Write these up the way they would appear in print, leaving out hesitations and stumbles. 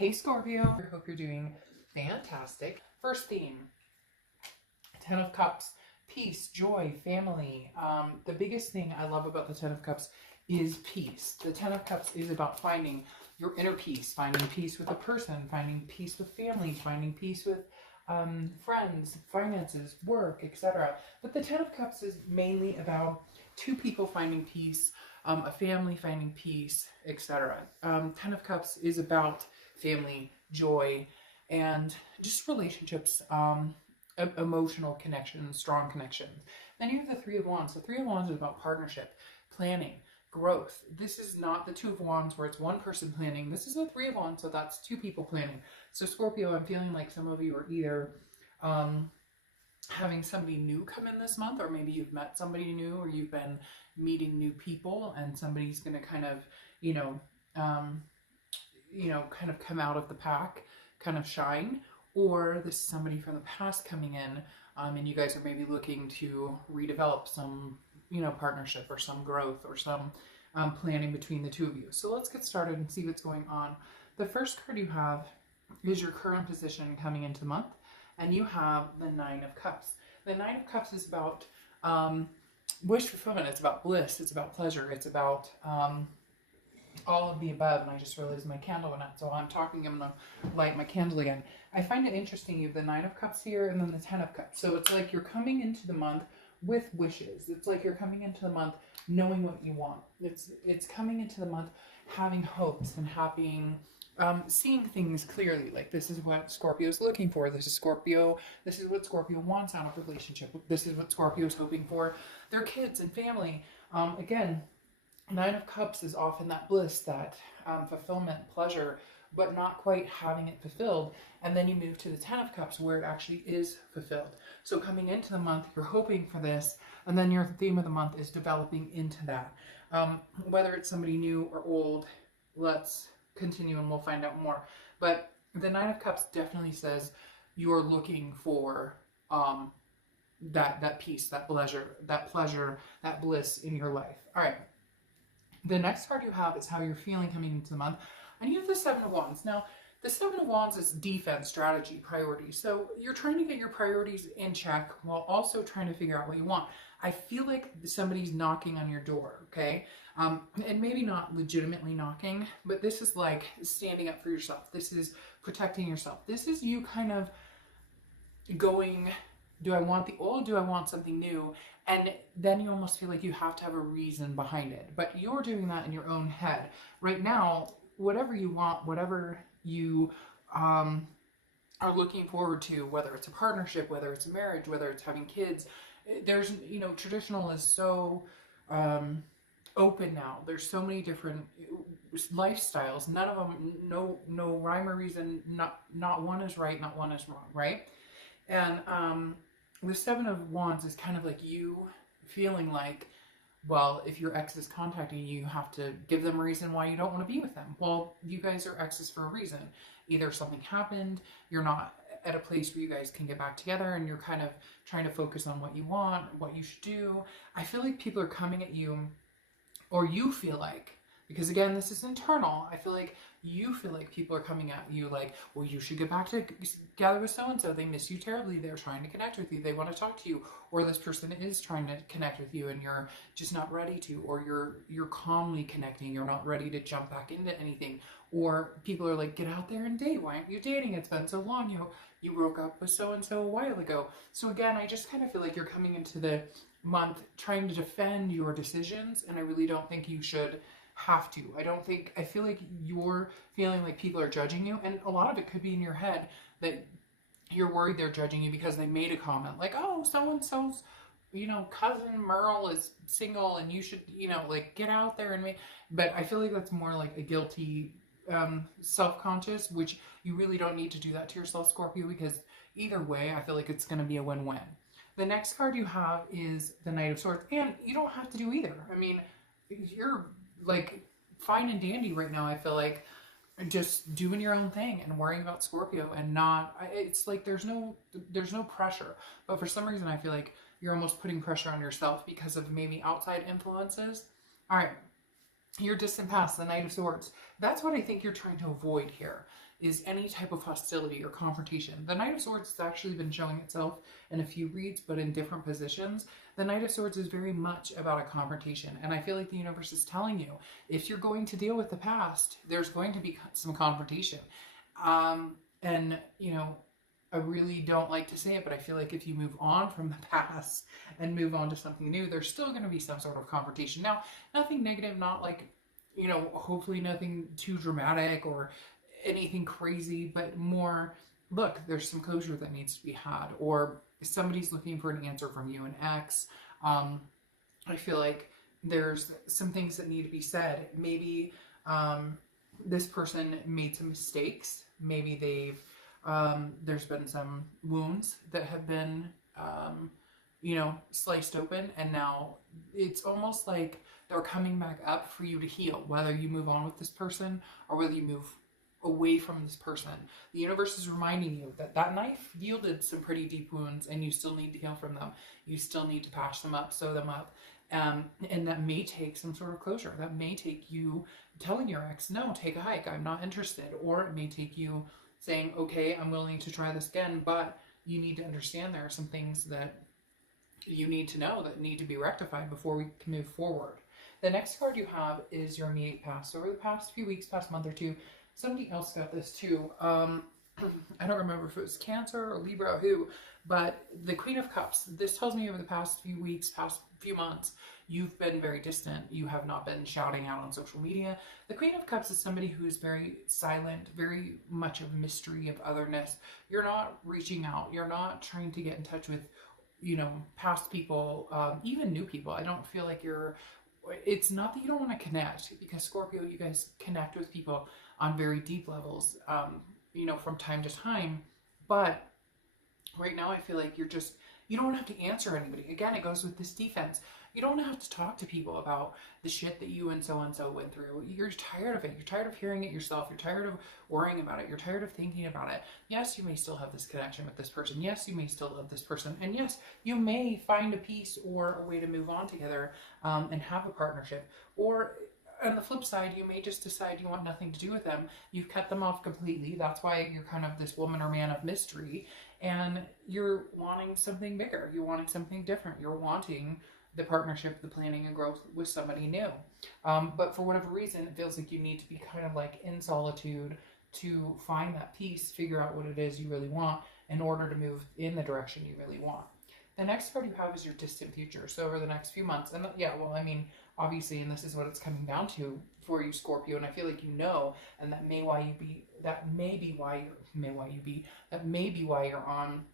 Hey Scorpio, I hope you're doing fantastic. First theme, 10 of Cups, peace, joy, family. The biggest thing I love about the 10 of Cups is peace. The 10 of Cups is about finding your inner peace, finding peace with a person, finding peace with family, finding peace with friends, finances, work, etc. But the 10 of Cups is mainly about two people finding peace, a family finding peace, etc. 10 of Cups is about family, joy, and just relationships, emotional connections, strong connections. Then you have the Three of Wands. The Three of Wands is about partnership, planning, growth. This is not the Two of Wands where it's one person planning. This is the Three of Wands, so that's two people planning. So Scorpio, I'm feeling like some of you are either having somebody new come in this month, or maybe you've met somebody new, or you've been meeting new people, and somebody's going to kind of, kind of come out of the pack, kind of shine, or this is somebody from the past coming in, and you guys are maybe looking to redevelop some, partnership or some growth or some planning between the two of you. So let's get started and see what's going on. The first card you have is your current position coming into the month, and you have the Nine of Cups. The Nine of Cups is about wish fulfillment. It's about bliss. It's about pleasure. It's about all of the above. And I just realized my candle went out, so I'm going to light my candle again. I find it interesting. You have the Nine of Cups here and then the 10 of Cups. So it's like you're coming into the month with wishes. It's like you're coming into the month knowing what you want. It's coming into the month having hopes and having seeing things clearly. Like, this is what Scorpio is looking for. This is what Scorpio wants out of a relationship. This is what Scorpio is hoping for their kids and family. Again, Nine of Cups is often that bliss, that fulfillment, pleasure, but not quite having it fulfilled. And then you move to the 10 of Cups where it actually is fulfilled. So coming into the month, you're hoping for this, and then your theme of the month is developing into that. Whether it's somebody new or old, let's continue and we'll find out more. But the Nine of Cups definitely says you're looking for that peace, that pleasure, that bliss in your life. All right. The next card you have is how you're feeling coming into the month. And you have the Seven of Wands. Now, the Seven of Wands is defense, strategy, priorities. So you're trying to get your priorities in check while also trying to figure out what you want. I feel like somebody's knocking on your door, okay? And maybe not legitimately knocking, but this is like standing up for yourself. This is protecting yourself. This is you kind of going, do I want the old? Do I want something new? And then you almost feel like you have to have a reason behind it. But you're doing that in your own head. Right now, whatever you want, whatever you are looking forward to, whether it's a partnership, whether it's a marriage, whether it's having kids, there's, traditional is so open now. There's so many different lifestyles. None of them, no rhyme or reason. Not one is right, not one is wrong, right? And the Seven of Wands is kind of like you feeling like, well, if your ex is contacting you, you have to give them a reason why you don't want to be with them. Well, you guys are exes for a reason. Either something happened, you're not at a place where you guys can get back together, and you're kind of trying to focus on what you want, what you should do. I feel like people are coming at you, or you feel like, because again, this is internal, I feel like you feel like people are coming at you like, well, you should get back together with so-and-so. They miss you terribly. They're trying to connect with you. They want to talk to you. Or this person is trying to connect with you and you're just not ready to. Or you're calmly connecting. You're not ready to jump back into anything. Or people are like, get out there and date. Why aren't you dating? It's been so long. You broke up with so-and-so a while ago. So again, I just kind of feel like you're coming into the month trying to defend your decisions. And I really don't think you should have to. I feel like you're feeling like people are judging you, and a lot of it could be in your head that you're worried they're judging you because they made a comment like, oh, so-and-so's, cousin Merle is single and you should, like, get out there and but I feel like that's more like a guilty, self-conscious, which you really don't need to do that to yourself, Scorpio, because either way, I feel like it's going to be a win-win. The next card you have is the Knight of Swords, and you don't have to do either. I mean, you're like fine and dandy right now. I feel like just doing your own thing and worrying about Scorpio and it's like there's no pressure, but for some reason I feel like you're almost putting pressure on yourself because of maybe outside influences. All right, Your distant past, the Knight of Swords. That's what I think you're trying to avoid here, is any type of hostility or confrontation. The Knight of Swords has actually been showing itself in a few reads, but in different positions. The Knight of Swords is very much about a confrontation. And I feel like the universe is telling you, if you're going to deal with the past, there's going to be some confrontation. And, you know, I really don't like to say it, but I feel like if you move on from the past and move on to something new, there's still going to be some sort of confrontation. Now, nothing negative, not like, you know, hopefully nothing too dramatic or anything crazy, but more, look, there's some closure that needs to be had, or somebody's looking for an answer from you, an ex. I feel like there's some things that need to be said. Maybe this person made some mistakes. Maybe they've there's been some wounds that have been, you know, sliced open, and now it's almost like they're coming back up for you to heal, whether you move on with this person or whether you move away from this person. The universe is reminding you that that knife yielded some pretty deep wounds, and you still need to heal from them. You still need to patch them up, sew them up. And that may take some sort of closure. That may take you telling your ex, no, take a hike, I'm not interested. Or it may take you saying, okay, I'm willing to try this again, but you need to understand there are some things that you need to know that need to be rectified before we can move forward. The next card you have is your immediate past. So over the past few weeks, past month or two, somebody else got this too. I don't remember if it was Cancer or Libra or who, but the Queen of Cups. This tells me over the past few weeks, past few months, you've been very distant. You have not been shouting out on social media. The Queen of Cups is somebody who is very silent, very much of mystery, of otherness. You're not reaching out. You're not trying to get in touch with, you know, past people, even new people. I don't feel like you're, it's not that you don't want to connect, because Scorpio, you guys connect with people on very deep levels, you know, from time to time. But right now I feel like you don't have to answer anybody. Again, it goes with this defense. You don't have to talk to people about the shit that you and so went through. You're tired of it. You're tired of hearing it yourself. You're tired of worrying about it. You're tired of thinking about it. Yes, you may still have this connection with this person. Yes, you may still love this person. And yes, you may find a peace or a way to move on together, and have a partnership. Or on the flip side, you may just decide you want nothing to do with them. You've cut them off completely. That's why you're kind of this woman or man of mystery, and you're wanting something bigger. You're wanting something different. You're wanting the partnership, the planning and growth with somebody new. But for whatever reason, it feels like you need to be kind of like in solitude to find that peace, figure out what it is you really want in order to move in the direction you really want. The next card you have is your distant future. So over the next few months, and yeah, well, I mean, obviously, and this is what it's coming down to for you, Scorpio, and I feel like you know, and that may be why you're on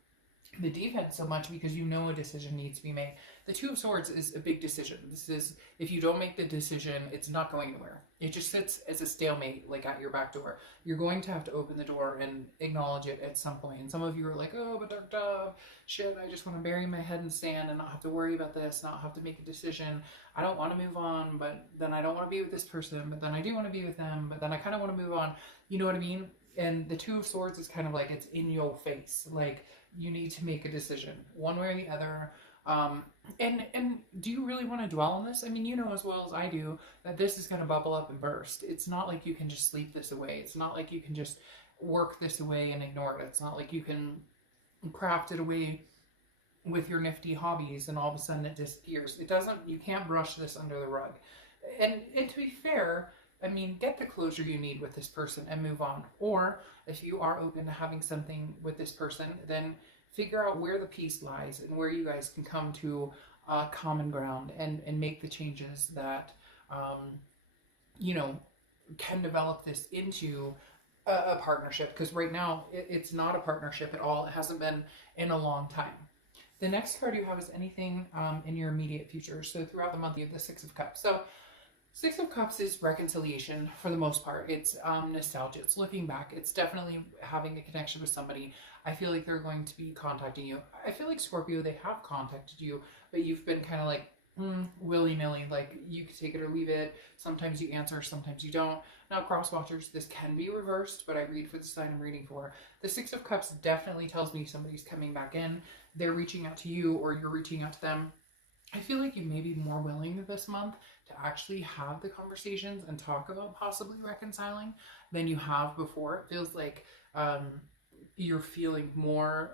the defense so much, because you know a decision needs to be made. The Two of Swords is a big decision. This is, if you don't make the decision, it's not going anywhere. It just sits as a stalemate, like at your back door. You're going to have to open the door and acknowledge it at some point. And some of you are like, oh, but Dark Dove, shit, I just want to bury my head in sand and not have to worry about this, not have to make a decision. I don't want to move on, but then I don't want to be with this person, but then I do want to be with them, but then I kind of want to move on. You know what I mean? And the Two of Swords is kind of like, it's in your face. Like, you need to make a decision, one way or the other. And do you really want to dwell on this? I mean, you know as well as I do that this is going to bubble up and burst. It's not like you can just sleep this away. It's not like you can just work this away and ignore it. It's not like you can craft it away with your nifty hobbies and all of a sudden it disappears. It doesn't, you can't brush this under the rug. And to be fair, I mean, get the closure you need with this person and move on. Or if you are open to having something with this person, then figure out where the peace lies and where you guys can come to common ground and make the changes that, you know, can develop this into a partnership. Because right now, it's not a partnership at all. It hasn't been in a long time. The next card you have is anything in your immediate future. So throughout the month, you have the Six of Cups. So Six of Cups is reconciliation for the most part. It's nostalgia. It's looking back. It's definitely having a connection with somebody. I feel like they're going to be contacting you. I feel like Scorpio, they have contacted you, but you've been kind of like willy-nilly. Like, you can take it or leave it. Sometimes you answer, sometimes you don't. Now, cross watchers, this can be reversed, but I read for the sign I'm reading for. The Six of Cups definitely tells me somebody's coming back in. They're reaching out to you or you're reaching out to them. I feel like you may be more willing this month to actually have the conversations and talk about possibly reconciling than you have before. It feels like you're feeling more,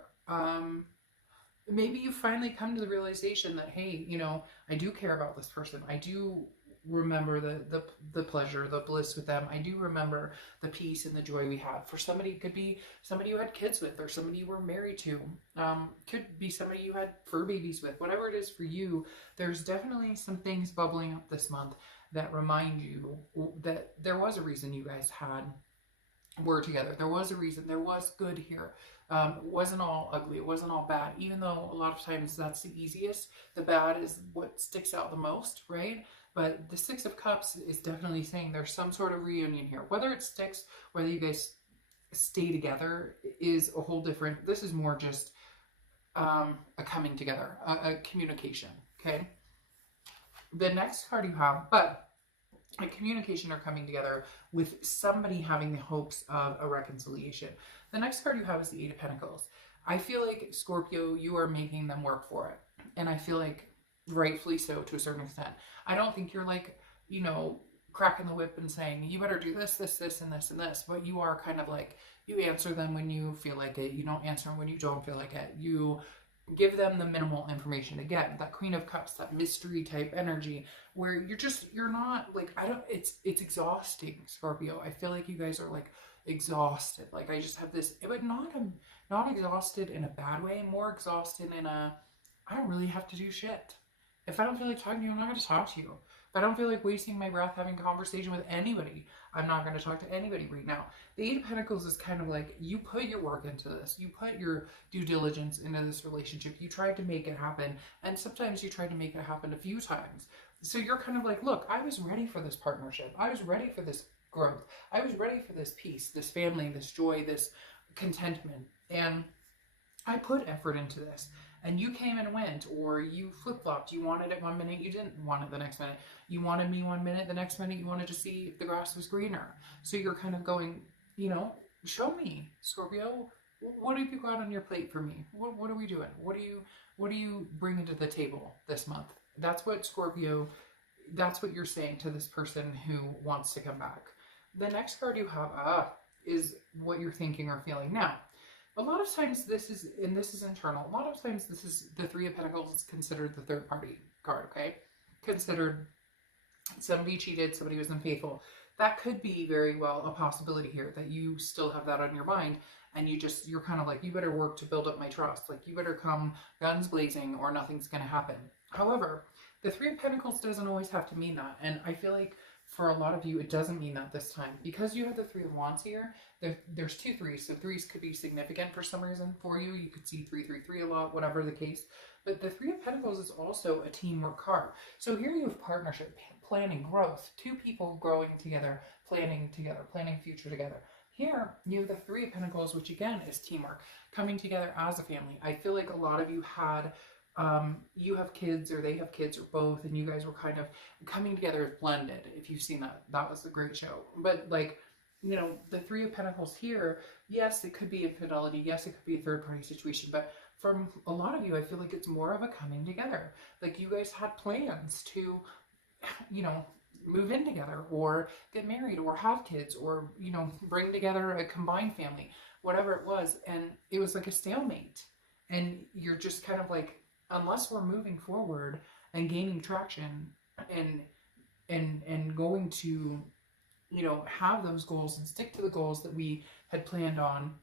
maybe you finally come to the realization that, hey, you know, I do care about this person. I do remember the pleasure, the bliss with them. I do remember the peace and the joy we had. For somebody, it could be somebody you had kids with, or somebody you were married to. Could be somebody you had fur babies with. Whatever it is for you, there's definitely some things bubbling up this month that remind you that there was a reason you guys were together. There was a reason. There was good here. It wasn't all ugly. It wasn't all bad. Even though a lot of times that's the easiest. The bad is what sticks out the most, right? But the Six of Cups is definitely saying there's some sort of reunion here. Whether it sticks, whether you guys stay together is a whole different, this is more just a coming together, a communication, okay? The next card you have, but a communication or coming together with somebody having the hopes of a reconciliation. The next card you have is the Eight of Pentacles. I feel like, Scorpio, you are making them work for it. And I feel like rightfully so to a certain extent. I don't think you're like, you know, cracking the whip and saying, you better do this, this, this, and this, and this. But you are kind of like, you answer them when you feel like it. You don't answer them when you don't feel like it. You give them the minimal information. Again, that Queen of Cups, that mystery type energy where you're not like, it's exhausting, Scorpio. I feel like you guys are like exhausted. Like I just have this, but not exhausted in a bad way, more exhausted in a, I don't really have to do shit. If I don't feel like talking to you, I'm not going to talk to you. If I don't feel like wasting my breath having a conversation with anybody, I'm not going to talk to anybody right now. The Eight of Pentacles is kind of like, you put your work into this. You put your due diligence into this relationship. You tried to make it happen. And sometimes you tried to make it happen a few times. So you're kind of like, look, I was ready for this partnership. I was ready for this growth. I was ready for this peace, this family, this joy, this contentment. And I put effort into this. And you came and went, or you flip-flopped. You wanted it one minute, you didn't want it the next minute. You wanted me one minute, the next minute you wanted to see if the grass was greener. So you're kind of going, you know, show me, Scorpio, what have you got on your plate for me? What are we doing? What do you bring to the table this month? That's what Scorpio, that's what you're saying to this person who wants to come back. The next card you have is what you're thinking or feeling now. A lot of times this is internal. A lot of times this is the Three of Pentacles is considered the third party card, okay? Considered somebody cheated, somebody was unfaithful. That could be very well a possibility here, that you still have that on your mind and you're kind of like, you better work to build up my trust. Like you better come guns blazing or nothing's going to happen. However, the Three of Pentacles doesn't always have to mean that. And I feel like for a lot of you, it doesn't mean that this time. Because you have the Three of Wands here, there's two threes. So threes could be significant for some reason for you. You could see 333 a lot, whatever the case. But the Three of Pentacles is also a teamwork card. So here you have partnership, planning, growth. Two people growing together, planning future together. Here, you have the Three of Pentacles, which again is teamwork, coming together as a family. I feel like a lot of you had you have kids or they have kids or both, and you guys were kind of coming together as blended. If you've seen that, that was a great show. But like, you know, the Three of Pentacles here, yes, it could be infidelity. Yes, it could be a third party situation. But from a lot of you, I feel like it's more of a coming together. Like you guys had plans to, you know, move in together or get married or have kids or, you know, bring together a combined family, whatever it was. And it was like a stalemate. And you're just kind of like, unless we're moving forward and gaining traction and going to, you know, have those goals and stick to the goals that we had planned on,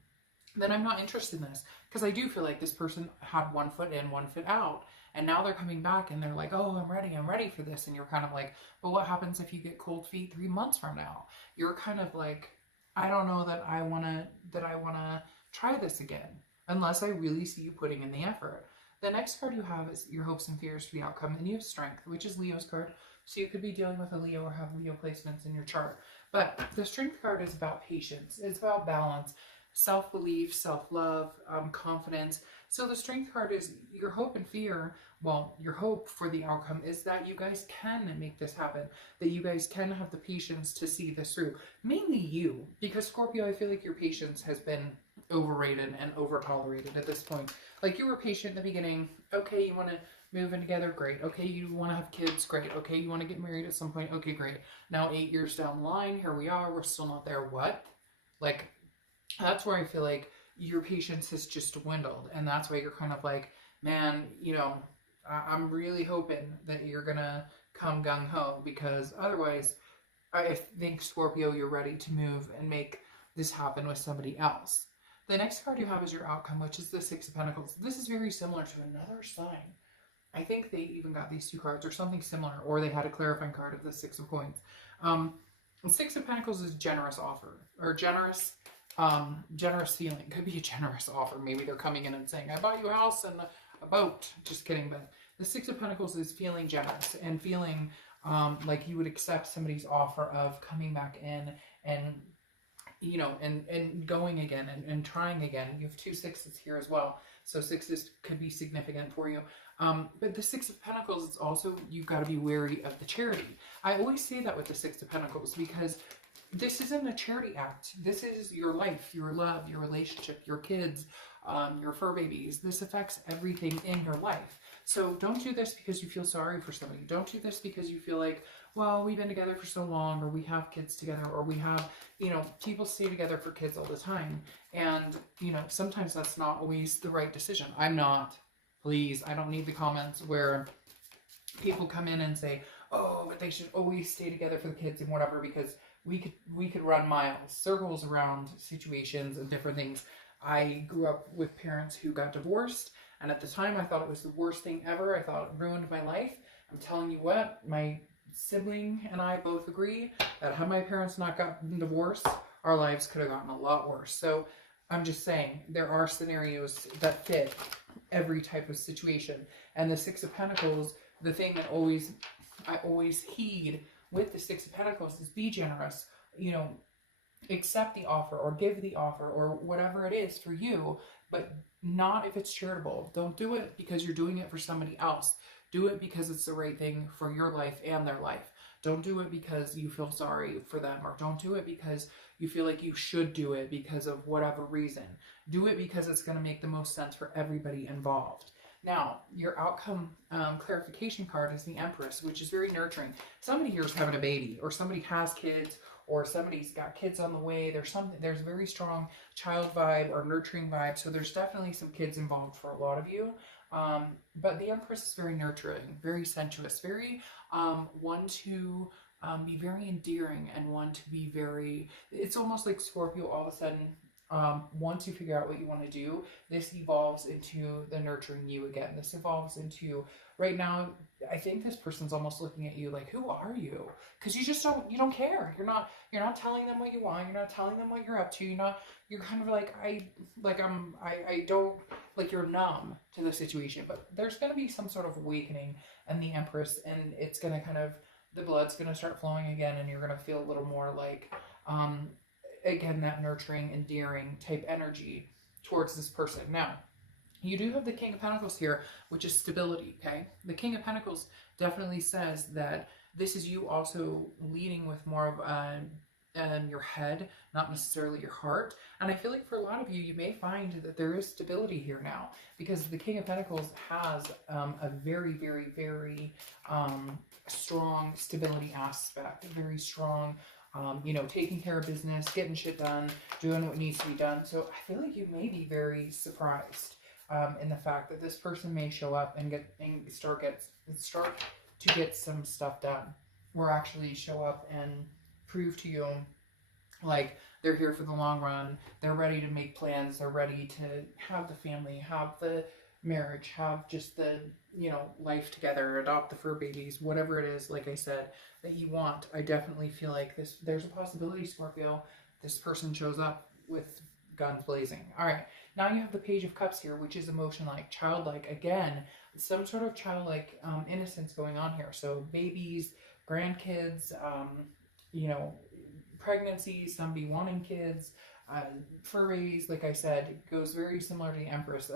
then I'm not interested in this. Because I do feel like this person had one foot in, one foot out. And now they're coming back and they're like, oh, I'm ready for this. And you're kind of like, but what happens if you get cold feet 3 months from now? You're kind of like, I don't know that I wanna try this again, unless I really see you putting in the effort. The next card you have is your hopes and fears for the outcome, and you have Strength, which is Leo's card. So you could be dealing with a Leo or have Leo placements in your chart. But the Strength card is about patience. It's about balance, self-belief, self-love, confidence. So the Strength card is your hope and fear. Well, your hope for the outcome is that you guys can make this happen, that you guys can have the patience to see this through. Mainly you, because Scorpio, I feel like your patience has been overrated and over-tolerated at this point. Like you were patient in the beginning. Okay, you want to move in together, great. Okay, you want to have kids, great. Okay, you want to get married at some point, okay, great. Now 8 years down the line, here we are, we're still not there. What? Like, that's where I feel like your patience has just dwindled, and that's why you're kind of like, man, you know, I'm really hoping that you're gonna come gung-ho, because otherwise I think, Scorpio, you're ready to move and make this happen with somebody else. The next card you have is your outcome, which is the Six of Pentacles. This is very similar to another sign. I think they even got these two cards or something similar, or they had a clarifying card of the Six of Coins. The Six of Pentacles is generous offer, or generous feeling. Could be a generous offer. Maybe they're coming in and saying, I bought you a house and a boat. Just kidding. But the Six of Pentacles is feeling generous and feeling like you would accept somebody's offer of coming back in and, you know, and going again and trying again. You have two sixes here as well. So sixes could be significant for you. But the Six of Pentacles is also, you've got to be wary of the charity. I always say that with the Six of Pentacles, because this isn't a charity act. This is your life, your love, your relationship, your kids, your fur babies. This affects everything in your life. So don't do this because you feel sorry for somebody. Don't do this because you feel like, well, we've been together for so long, or we have kids together, or we have, you know, people stay together for kids all the time. And, you know, sometimes that's not always the right decision. I'm not. Please, I don't need the comments where people come in and say, oh, but they should always stay together for the kids and whatever, because we could run miles, circles around situations and different things. I grew up with parents who got divorced, and at the time I thought it was the worst thing ever. I thought it ruined my life. I'm telling you what, my sibling and I both agree that had my parents not gotten divorced, our lives could have gotten a lot worse. So I'm just saying, there are scenarios that fit every type of situation. And the Six of Pentacles, the thing that I always heed with the Six of Pentacles is be generous. You know, accept the offer or give the offer or whatever it is for you, but not if it's charitable. Don't do it because you're doing it for somebody else. Do it because it's the right thing for your life and their life. Don't do it because you feel sorry for them, or don't do it because you feel like you should do it because of whatever reason. Do it because it's going to make the most sense for everybody involved. Now, your outcome clarification card is the Empress, which is very nurturing. Somebody here is having a baby, or somebody has kids, or somebody's got kids on the way. There's a very strong child vibe or nurturing vibe. So there's definitely some kids involved for a lot of you. But the Empress is very nurturing, very sensuous, very one to be very endearing, and one to be very, it's almost like Scorpio all of a sudden, once you figure out what you want to do, this evolves into the nurturing you again. This evolves into, right now, I think this person's almost looking at you like, who are you? Because you don't care. You're not telling them what you want. You're not telling them what you're up to. You're kind of like, I don't, like, you're numb to the situation. But there's going to be some sort of awakening in the Empress, and it's going to kind of, the blood's going to start flowing again, and you're going to feel a little more like, again, that nurturing, endearing type energy towards this person. Now, you do have the King of Pentacles here, which is stability, okay? The King of Pentacles definitely says that this is you also leading with more of your head, not necessarily your heart. And I feel like for a lot of you, you may find that there is stability here now, because the King of Pentacles has a very, very, very strong stability aspect, very strong, you know, taking care of business, getting shit done, doing what needs to be done. So I feel like you may be very surprised in the fact that this person may show up and start to get some stuff done, or actually show up and prove to you like they're here for the long run. They're ready to make plans. They're ready to have the family, have the marriage, have just the, you know, life together, adopt the fur babies, whatever it is, like I said, that you want. I definitely feel like there's a possibility, Scorpio, this person shows up with guns blazing. All right, now you have the Page of Cups here, which is emotion-like, childlike. Again, some sort of childlike innocence going on here. So babies, grandkids, you know, pregnancies, somebody wanting kids, furries, like I said, it goes very similar to the Empress,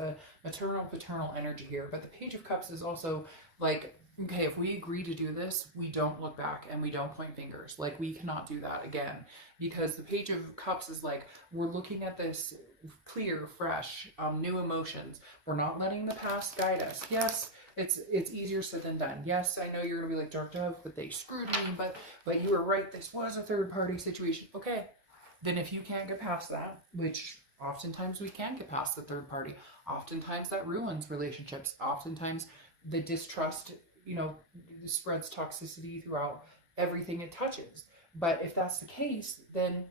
maternal, paternal energy here. But the Page of Cups is also like, okay, if we agree to do this, we don't look back and we don't point fingers. Like, we cannot do that again, because the Page of Cups is like, we're looking at this clear, fresh, new emotions. We're not letting the past guide us. Yes, it's easier said than done. Yes, I know you're gonna be like, Dark Dove, but they screwed me, but you were right, this was a third party situation. Okay, then if you can't get past that, which oftentimes we can get past the third party, oftentimes that ruins relationships, oftentimes the distrust, you know, spreads toxicity throughout everything it touches. But if that's the case, then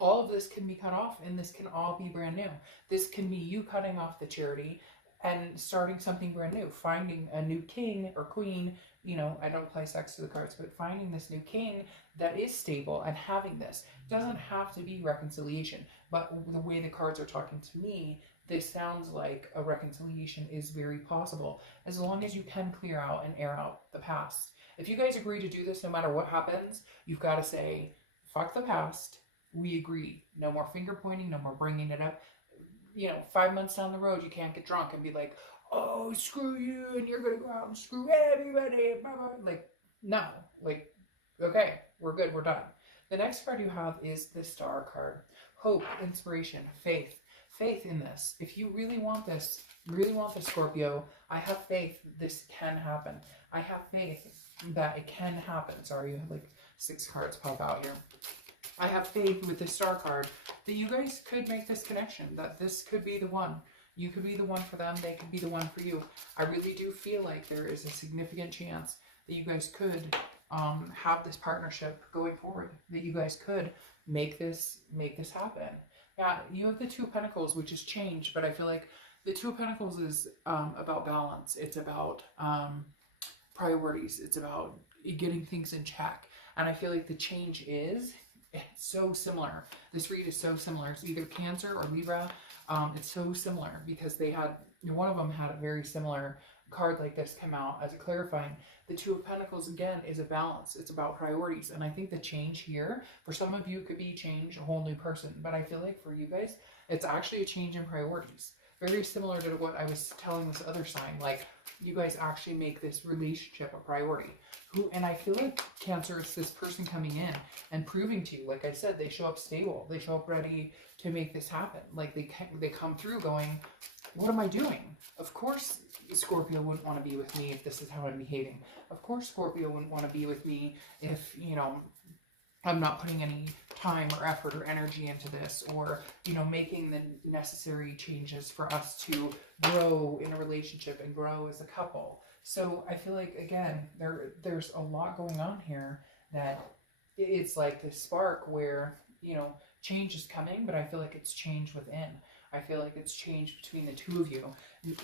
all of this can be cut off and this can all be brand new. This can be you cutting off the charity and starting something brand new, finding a new king or queen. You know, I don't apply sex to the cards, but finding this new king that is stable and having this doesn't have to be reconciliation. But the way the cards are talking to me, this sounds like a reconciliation is very possible as long as you can clear out and air out the past. If you guys agree to do this, no matter what happens, you've got to say, fuck the past. We agree. No more finger pointing, no more bringing it up. You know, 5 months down the road, you can't get drunk and be like, oh, screw you, and you're going to go out and screw everybody. Blah, blah. Like, no. Like, okay, we're good, we're done. The next card you have is the Star card. Hope, inspiration, faith. Faith in this. If you really want this, Scorpio, I have faith this can happen. I have faith that it can happen. Sorry, you have like 6 cards pop out here. I have faith with the Star card that you guys could make this connection, that this could be the one. You could be the one for them, they could be the one for you. I really do feel like there is a significant chance that you guys could have this partnership going forward, that you guys could make this happen. Yeah, you have the Two of Pentacles, which is change, but I feel like the Two of Pentacles is about balance. It's about priorities. It's about getting things in check. And I feel like the change is, it's so similar. This read is so similar. It's either Cancer or Libra. It's so similar because they had, one of them had a very similar card like this come out as a clarifying. The Two of Pentacles, again, is a balance. It's about priorities. And I think the change here, for some of you, could be change, a whole new person. But I feel like for you guys, it's actually a change in priorities. Very similar to what I was telling this other sign. Like, you guys actually make this relationship a priority. And I feel like Cancer is this person coming in and proving to you, like I said, they show up stable. They show up ready to make this happen. Like, they come through going, what am I doing? Of course, Scorpio wouldn't want to be with me if this is how I'm behaving. Of course, Scorpio wouldn't want to be with me if, you know, I'm not putting any time or effort or energy into this, or, you know, making the necessary changes for us to grow in a relationship and grow as a couple. So I feel like, again, there's a lot going on here that it's like this spark where, you know, change is coming, but I feel like it's change within. I feel like it's change between the two of you.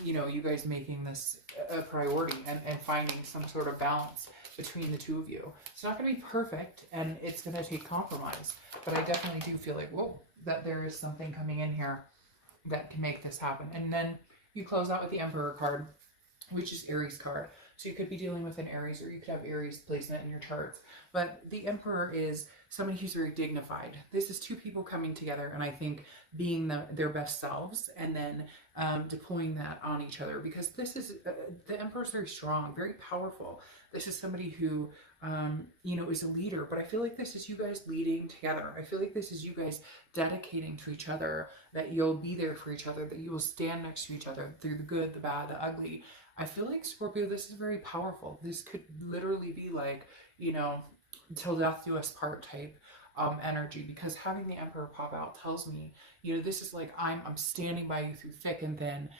You know, you guys making this a priority and finding some sort of balance between the two of you. It's not going to be perfect and it's going to take compromise, but I definitely do feel like, whoa, that there is something coming in here that can make this happen. And then you close out with the Emperor card, which is Aries card. So you could be dealing with an Aries, or you could have Aries placement in your charts. But the Emperor is somebody who's very dignified. This is two people coming together, and I think being their best selves, and then deploying that on each other. Because this is, the Emperor is very strong, very powerful. This is somebody who, you know, is a leader. But I feel like this is you guys leading together. I feel like this is you guys dedicating to each other, that you'll be there for each other, that you will stand next to each other through the good, the bad, the ugly. I feel like, Scorpio, this is very powerful. This could literally be like, you know, till death do us part type energy, because having the Emperor pop out tells me, you know, this is like, I'm standing by you through thick and thin.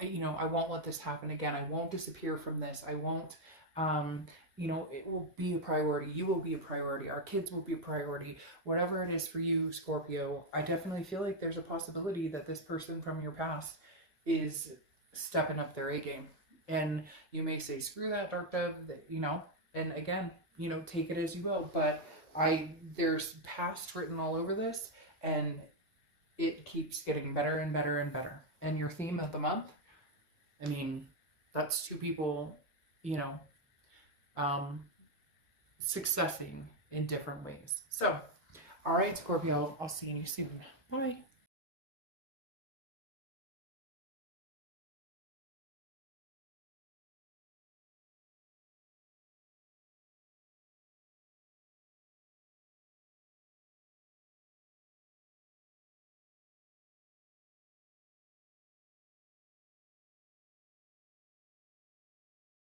You know, I won't let this happen again. I won't disappear from this. I won't, you know, it will be a priority. You will be a priority. Our kids will be a priority. Whatever it is for you, Scorpio, I definitely feel like there's a possibility that this person from your past is stepping up their A game. And you may say, screw that, Dark Dove, that, you know, and again, you know, take it as you will. But there's past written all over this, and it keeps getting better and better and better. And your theme of the month, I mean, that's two people, you know, successing in different ways. So, all right, Scorpio, I'll see you soon. Bye.